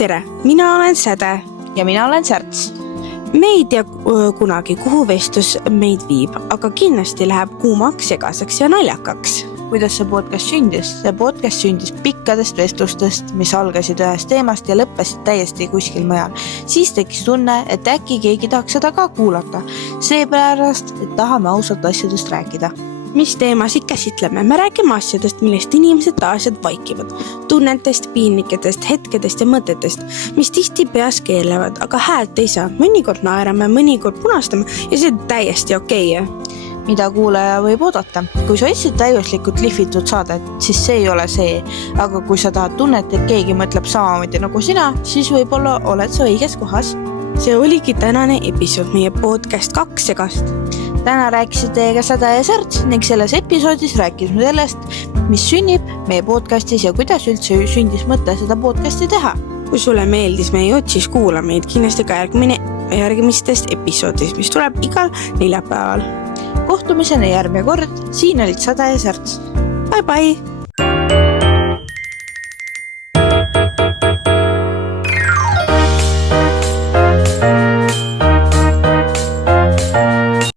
Tere, mina olen Säde. Ja mina olen Särts. Me ei tea kunagi, kuhu vestlus meid viib, aga kindlasti läheb kuumaks, segaseks ja naljakaks. Kuidas see podcast sündis? See podcast sündis pikkadest vestlustest, mis algasid ühest teemast ja lõppesid täiesti kuskil mujal. Siis tekkis tunne, et äkki keegi tahaks seda ka kuulata. Seepärast, et tahame ausalt asjadest rääkida. Mis teemasid käsitleme? Me räägime asjadest, millest inimesed tavaliselt vaikivad. Tunnetest, piinliketest, hetkedest ja mõtetest, mis tihti peas keelevad, aga häält ei saa. Mõnikord naerame, mõnikord punastame ja see on täiesti okei. Mida kuulaja võib oodata. Kui sa otsid täiuslikult lihvitud saadet, siis see ei ole see. Aga kui sa tahad tunnet, et keegi mõtleb samamoodi nagu sina, siis võib-olla oled sa õiges kohas. See oligi tänane episood meie podcast 2 segast. Täna rääkisid teiega Säde ja Särts ning selles episoodis rääkisime sellest, mis sünnib meie podcastis ja kuidas üldse sündis mõte seda podcasti teha. Kui sulle meeldis meie jutt, siis kuula meid kindlasti ka järgmistest episoodist, mis tuleb igal neljapäeval. Kohtumiseni järgmine kord, siin olid Säde ja Särts. Bye bye!